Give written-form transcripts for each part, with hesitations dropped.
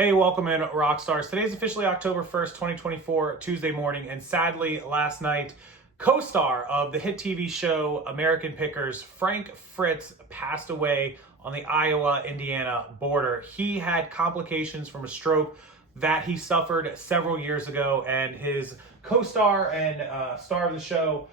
Hey, welcome in, Rockstars. Today's officially October 1st, 2024, Tuesday morning, and sadly, last night, co-star of the hit TV show American Pickers, Fritz, passed away on the Iowa-Indiana border. He had complications from a stroke that he suffered several years ago, and his co-star and star of the show,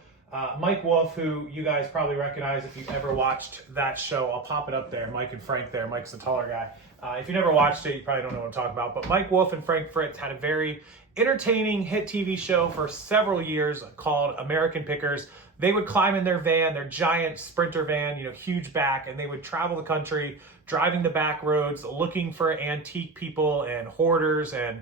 Mike Wolf, who you guys probably recognize if you've ever watched that show. I'll pop it up there, Mike and Frank there. Mike's the taller guy. If you never watched it, you probably don't know what I'm talking about. But Mike Wolf and Frank Fritz had a very entertaining hit TV show for several years called American Pickers. They would climb in their van, their giant Sprinter van, huge back, and they would travel the country, driving the back roads, looking for antique people and hoarders and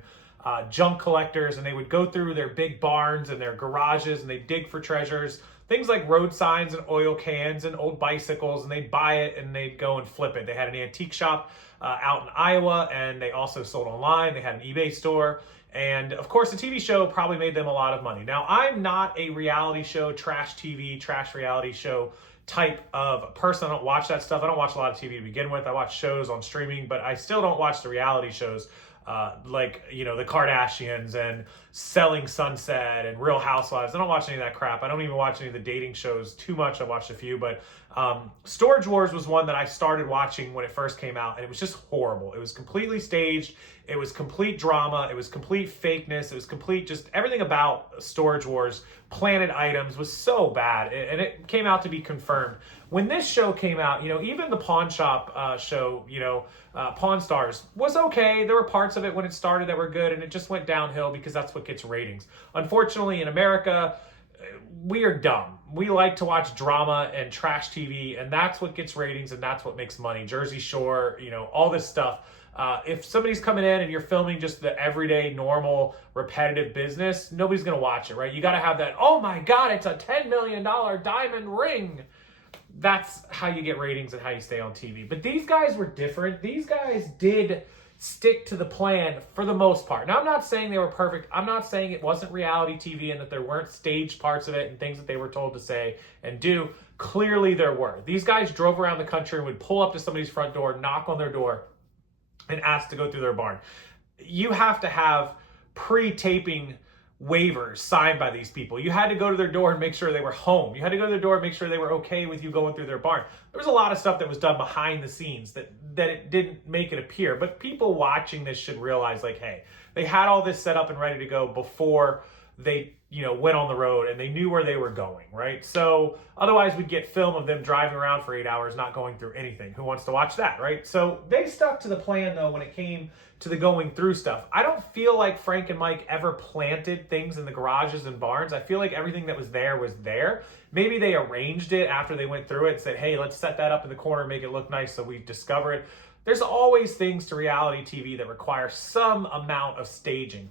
junk collectors, and they would go through their big barns and their garages, and they'd dig for treasures, things like road signs and oil cans and old bicycles, and they'd buy it and they'd go and flip it. They had an antique shop out in Iowa, and they also sold online. They had an eBay store, and of course the TV show probably made them a lot of money. Now, I'm not a reality show, trash TV, trash reality show type of person. I don't watch that stuff. I don't watch a lot of TV to begin with. I watch shows on streaming, but I still don't watch the reality shows like the Kardashians and Selling Sunset and Real Housewives. I don't watch any of that crap. I don't even watch any of the dating shows too much. I've watched a few, but Storage Wars was one that I started watching when it first came out, and it was just horrible. It was completely staged. It was complete drama. It was complete fakeness. It was complete, just everything about Storage Wars, Planet Items, was so bad, and it came out to be confirmed. When this show came out, even the Pawn Shop show, Pawn Stars, was okay. There were parts of it when it started that were good, and it just went downhill because that's what gets ratings. Unfortunately, in America, we are dumb. We like to watch drama and trash TV, and that's what gets ratings, and that's what makes money. Jersey Shore, all this stuff. If somebody's coming in and you're filming just the everyday, normal, repetitive business, nobody's going to watch it, right? You got to have that, oh my God, it's a $10 million diamond ring. That's how you get ratings and how you stay on TV. But these guys were different. These guys did stick to the plan for the most part. Now, I'm not saying they were perfect. I'm not saying it wasn't reality TV and that there weren't staged parts of it and things that they were told to say and do. Clearly there were. These guys drove around the country and would pull up to somebody's front door, knock on their door, and ask to go through their barn. You have to have pre-taping waivers signed by these people. You had to go to their door and make sure they were home. You had to go to their door and make sure they were okay with you going through their barn. There was a lot of stuff that was done behind the scenes that it didn't make it appear. But people watching this should realize, hey, they had all this set up and ready to go before they went on the road, and they knew where they were going, right? So otherwise we'd get film of them driving around for 8 hours, not going through anything. Who wants to watch that, right? So they stuck to the plan, though, when it came to the going through stuff. I don't feel like Frank and Mike ever planted things in the garages and barns. I feel like everything that was there. Maybe they arranged it after they went through it and said, hey, let's set that up in the corner, make it look nice so we discover it. There's always things to reality TV that require some amount of staging.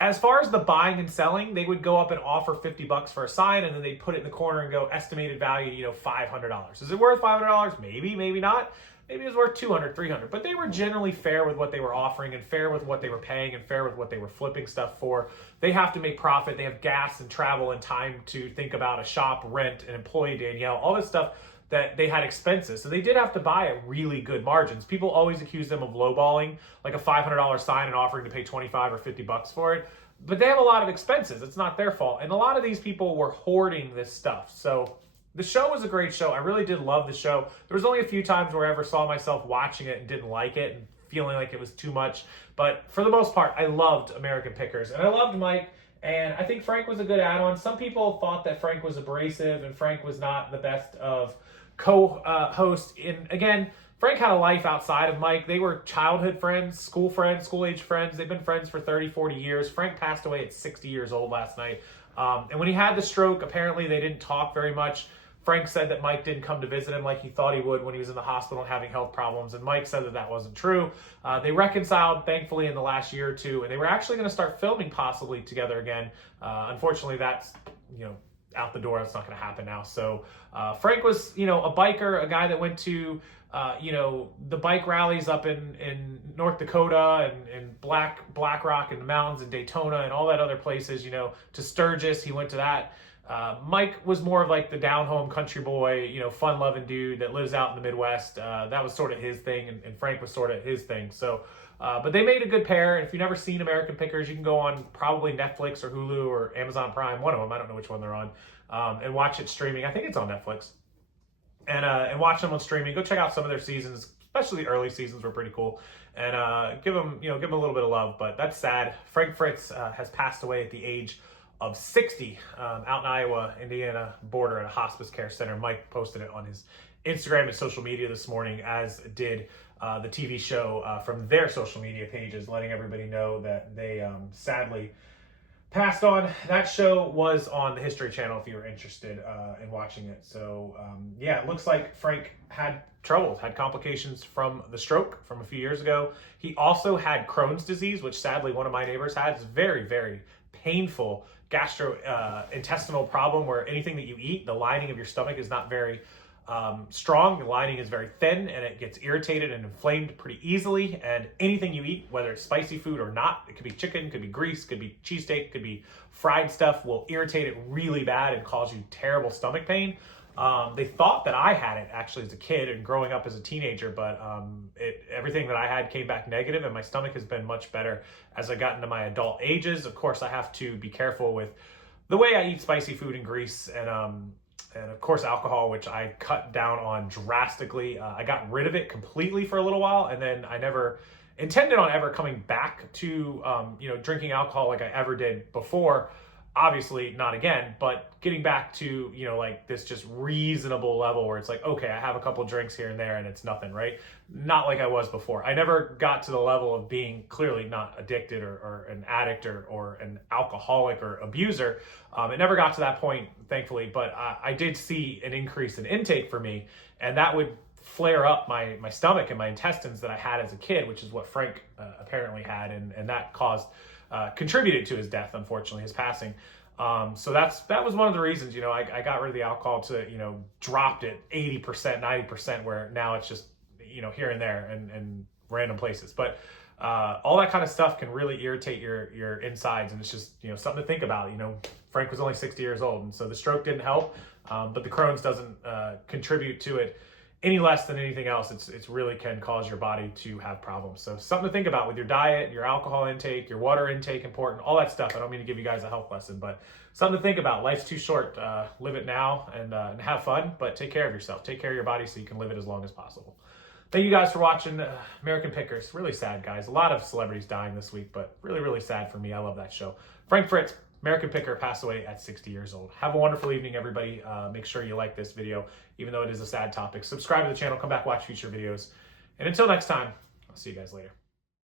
As far as the buying and selling, they would go up and offer $50 for a sign, and then they'd put it in the corner and go estimated value, $500. Is it worth $500? Maybe, maybe not. Maybe it was worth $200, $300. But they were generally fair with what they were offering and fair with what they were paying and fair with what they were flipping stuff for. They have to make profit. They have gas and travel and time to think about a shop, rent, an employee, Danielle, all this stuff that they had expenses. So they did have to buy at really good margins. People always accuse them of lowballing, like a $500 sign and offering to pay $25 or $50 for it. But they have a lot of expenses. It's not their fault. And a lot of these people were hoarding this stuff. So the show was a great show. I really did love the show. There was only a few times where I ever saw myself watching it and didn't like it and feeling like it was too much. But for the most part, I loved American Pickers. And I loved Mike. And I think Frank was a good add-on. Some people thought that Frank was abrasive and Frank was not the best of co-hosts. And again, Frank had a life outside of Mike. They were childhood friends, school-age friends. They've been friends for 30, 40 years. Frank passed away at 60 years old last night. And when he had the stroke, apparently they didn't talk very much. Frank said that Mike didn't come to visit him like he thought he would when he was in the hospital and having health problems. And Mike said that that wasn't true. They reconciled, thankfully, in the last year or two. And they were actually going to start filming possibly together again. Unfortunately, that's, out the door. That's not going to happen now. So Frank was, a biker, a guy that went to, the bike rallies up in North Dakota and Black Rock and the mountains and Daytona and all that other places, to Sturgis. He went to that Mike was more of like the down-home country boy, fun-loving dude that lives out in the Midwest. That was sort of his thing, and Frank was sort of his thing. So, but they made a good pair. And if you've never seen American Pickers, you can go on probably Netflix or Hulu or Amazon Prime, one of them. I don't know which one they're on, and watch it streaming. I think it's on Netflix. And watch them on streaming. Go check out some of their seasons, especially the early seasons were pretty cool. And give them a little bit of love. But that's sad. Frank Fritz has passed away at the age of 60 out in Iowa, Indiana border at a hospice care center. Mike posted it on his Instagram and social media this morning, as did the TV show from their social media pages, letting everybody know that they sadly passed on. That show was on the History Channel if you were interested in watching it. So yeah, it looks like Frank had complications from the stroke from a few years ago. He also had Crohn's disease, which sadly one of my neighbors had. It's very, very painful gastrointestinal problem where anything that you eat, the lining of your stomach is not very strong. The lining is very thin and it gets irritated and inflamed pretty easily. And anything you eat, whether it's spicy food or not, it could be chicken, could be grease, could be cheesesteak, could be fried stuff, will irritate it really bad and cause you terrible stomach pain. They thought that I had it actually as a kid and growing up as a teenager, but everything that I had came back negative, and my stomach has been much better as I got into my adult ages. Of course, I have to be careful with the way I eat spicy food and grease, and of course alcohol, which I cut down on drastically. I got rid of it completely for a little while, and then I never intended on ever coming back to drinking alcohol like I ever did before. Obviously not again, but getting back to, like this just reasonable level where it's like, okay, I have a couple drinks here and there and it's nothing, right? Not like I was before. I never got to the level of being clearly not addicted or an addict or an alcoholic or abuser. It never got to that point, thankfully, but I did see an increase in intake for me, and that would flare up my stomach and my intestines that I had as a kid, which is what Frank apparently had, and that contributed to his death, unfortunately, his passing. So that was one of the reasons, I got rid of the alcohol to, dropped it 80%, 90%, where now it's just, here and there and random places. But all that kind of stuff can really irritate your insides, and it's just, something to think about. Frank was only 60 years old, and so the stroke didn't help, but the Crohn's doesn't contribute to it any less than anything else. It's really can cause your body to have problems. So something to think about with your diet, your alcohol intake, your water intake, important, all that stuff. I don't mean to give you guys a health lesson, but something to think about. Life's too short. Live it now and have fun, but take care of yourself. Take care of your body so you can live it as long as possible. Thank you guys for watching American Pickers. Really sad, guys. A lot of celebrities dying this week, but really, really sad for me. I love that show. Frank Fritz, American Picker, passed away at 60 years old. Have a wonderful evening, everybody. Make sure you like this video, even though it is a sad topic. Subscribe to the channel. Come back, watch future videos. And until next time, I'll see you guys later.